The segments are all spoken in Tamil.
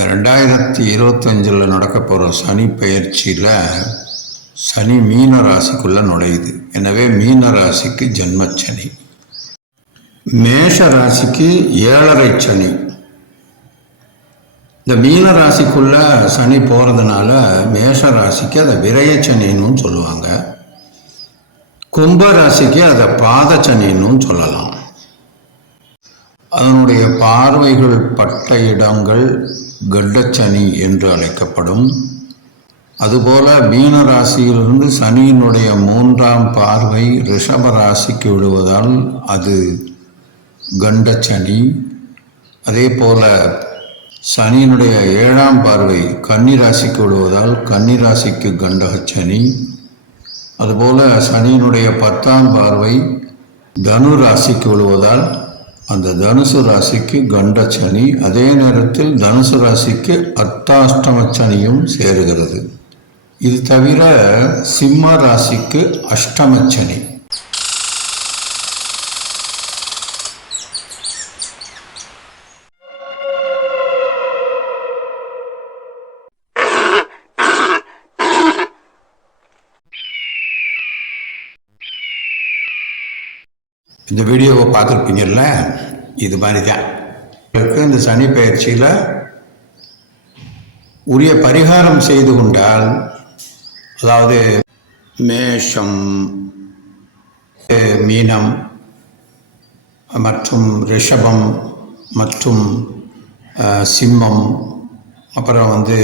இந்த ரெண்டாயிரத்தி இருபத்தஞ்சில் நடக்க போகிற சனி பயிற்சியில் சனி மீன ராசிக்குள்ளே நுழையுது. எனவே மீன ராசிக்கு ஜென்மச்சனி. மேஷ ராசிக்கு ஏழரை சனி. இந்த மீன ராசிக்குள்ள சனி போகிறதுனால மேஷ ராசிக்கு அதை விரயச்சனின்னு சொல்லுவாங்க. கும்ப ராசிக்கு அதை பாதச்சனின்னு சொல்லலாம். அதனுடைய பார்வைகள் பட்ட இடங்கள் கண்டச்சனி என்று அழைக்கப்படும். அதுபோல மீன ராசியிலிருந்து சனியினுடைய மூன்றாம் பார்வை ரிஷப ராசிக்கு விடுவதால் அது கண்டச்சனி. அதே போல சனியினுடைய ஏழாம் பார்வை கன்னி ராசிக்கு விடுவதால் கன்னி ராசிக்கு கண்டகச்சனி. அதுபோல சனியினுடைய பத்தாம் பார்வை தனு ராசிக்கு விழுவதால் அந்த தனுசு ராசிக்கு கண்டச்சனி அதே நேரத்தில் தனுசு ராசிக்கு அர்த்தாஷ்டம சனியும் சேருகிறது. இது தவிர சிம்ம ராசிக்கு அஷ்டமச்சனி இந்த வீடியோவை பார்த்துருப்பீங்கல்ல? இது மாதிரி தான் இந்த சனி பயிற்சியில் உரிய பரிகாரம் செய்து கொண்டால் அதாவது மேஷம் மீனம் மற்றும் ரிஷபம் மற்றும் சிம்மம் அப்புறம் வந்து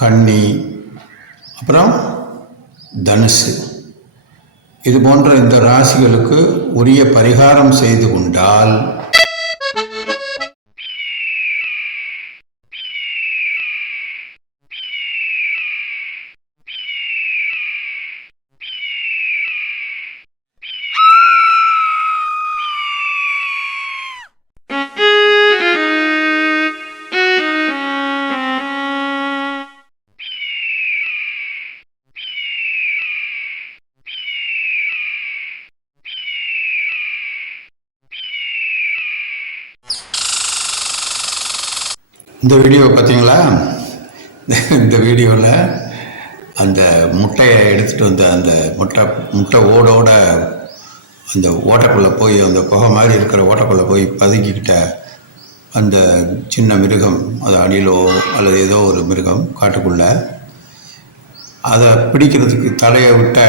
கன்னி அப்புறம் தனுசு. இது போன்ற இந்த ராசிகளுக்கு உரிய பரிகாரம் செய்து கொண்டால் இந்த வீடியோ பார்த்தீங்களா இந்த வீடியோவில் அந்த முட்டையை எடுத்துகிட்டு வந்த அந்த முட்டை முட்டை ஓடோட அந்த ஓட்டைக்குள்ளே போய் அந்த புகை மாதிரி இருக்கிற ஓட்டைக்குள்ளே போய் பதுக்கிக்கிட்ட அந்த சின்ன மிருகம் அது அணிலோ அல்லது ஏதோ ஒரு மிருகம் காட்டுக்குள்ளே அதை பிடிக்கிறதுக்கு தலையை விட்ட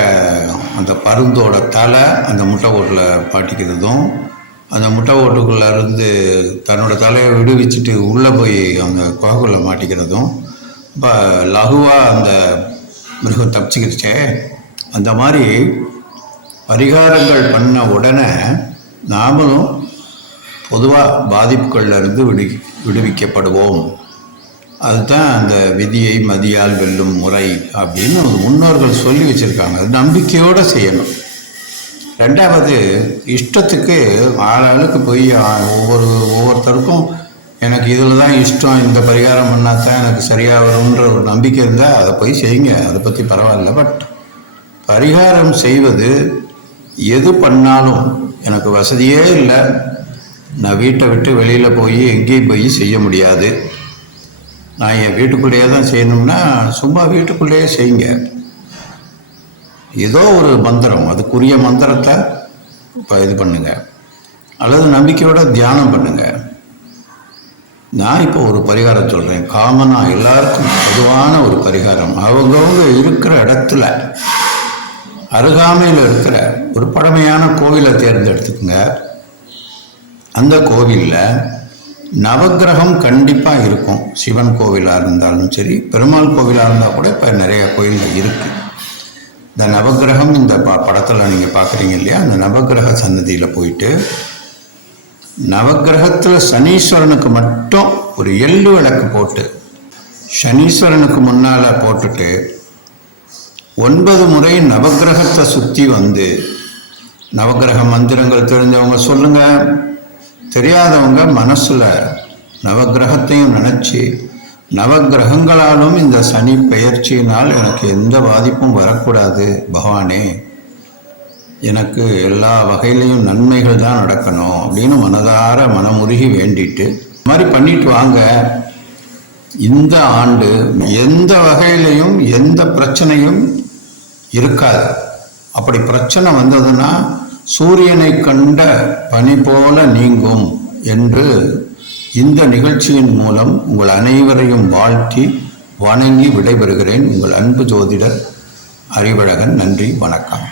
அந்த பருந்தோட தலை அந்த முட்டை ஓட்டில் மாட்டிக்கிறதும் அந்த முட்டை ஓட்டுக்குள்ளே இருந்து தன்னோட தலையை விடுவிச்சுட்டு உள்ளே போய் அந்த குகைக்குள்ளே மாட்டிக்கிறதும் இப்போ லகுவாக அந்த மிருகம் தப்பிச்சுக்கிடுச்சே அந்த மாதிரி பரிகாரங்கள் பண்ண உடனே நாமளும் பொதுவாக பாதிப்புகள்ல இருந்து விடு விடுவிக்கப்படுவோம். அதுதான் அந்த விதியை மதியால் வெல்லும் முறை அப்படின்னு முன்னோர்கள் சொல்லி வச்சுருக்காங்க. அது நம்பிக்கையோடு செய்யணும். ரெண்டாவது இஷ்டத்துக்கு ஆளாளுக்கு போய் ஒவ்வொரு ஒவ்வொருத்தருக்கும் எனக்கு இதில் தான் இஷ்டம் இந்த பரிகாரம் பண்ணால் தான் எனக்கு சரியாக வரும்ன்ற ஒரு நம்பிக்கை இருந்தால் அதை போய் செய்யுங்க அதை பற்றி பரவாயில்ல. பட் பரிகாரம் செய்வது எது பண்ணாலும் எனக்கு வசதியே இல்லை. நான் வீட்டை விட்டு வெளியில் போய் எங்கேயும் போய் செய்ய முடியாது. நான் என் வீட்டுக்குள்ளேயே தான் செய்யணும்னா சும்மா வீட்டுக்குள்ளேயே செய்யுங்க. ஏதோ ஒரு மந்திரம் அதுக்குரிய மந்திரத்தை இப்போ இது பண்ணுங்க. அல்லது நம்பிக்கையோட தியானம் பண்ணுங்க. நான் இப்போ ஒரு பரிகாரம் சொல்கிறேன் காமனாக எல்லாருக்கும் பொதுவான ஒரு பரிகாரம். அவங்கவுங்க இருக்கிற இடத்துல அருகாமையில் இருக்கிற ஒரு பழமையான கோவிலை தேர்ந்தெடுத்துக்கோங்க. அந்த கோவிலில் நவக்கிரகம் கண்டிப்பாக இருக்கும். சிவன் கோவிலாக இருந்தாலும் சரி பெருமாள் கோவிலாக இருந்தால் கூட இப்போ நிறைய கோயில்கள் இருக்குது இந்த நவக்கிரகம் இந்த ப படத்தில் நீங்கள் பார்க்குறீங்க இல்லையா? அந்த நவக்கிரக சன்னதியில் போயிட்டு நவக்கிரகத்தில் சனீஸ்வரனுக்கு மட்டும் ஒரு எள்ளு விளக்கு போட்டு சனீஸ்வரனுக்கு முன்னால் போட்டுட்டு ஒன்பது முறை நவக்கிரகத்தை சுற்றி வந்து நவகிரக மந்திரங்கள் தெரிஞ்சவங்க சொல்லுங்கள் தெரியாதவங்க மனசில் நவக்கிரகத்தையும் நினச்சி நவக்கிரகங்களாலும் இந்த சனி பெயர்ச்சியினால் எனக்கு எந்த பாதிப்பும் வரக்கூடாது பகவானே. எனக்கு எல்லா வகையிலையும் நன்மைகள் தான் நடக்கணும் அப்படின்னு மனதார மனமுருகி வேண்டிட்டு இந்த மாதிரி பண்ணிட்டு வாங்க. இந்த ஆண்டு எந்த வகையிலையும் எந்த பிரச்சனையும் இருக்காது. அப்படி பிரச்சனை வந்ததுன்னா சூரியனை கண்ட பனி போல நீங்கும் என்று இந்த நிகழ்ச்சியின் மூலம் உங்கள் அனைவரையும் வாழ்த்தி வணங்கி விடைபெறுகிறேன். உங்கள் அன்பு ஜோதிடர் அறிவழகன் நன்றி வணக்கம்.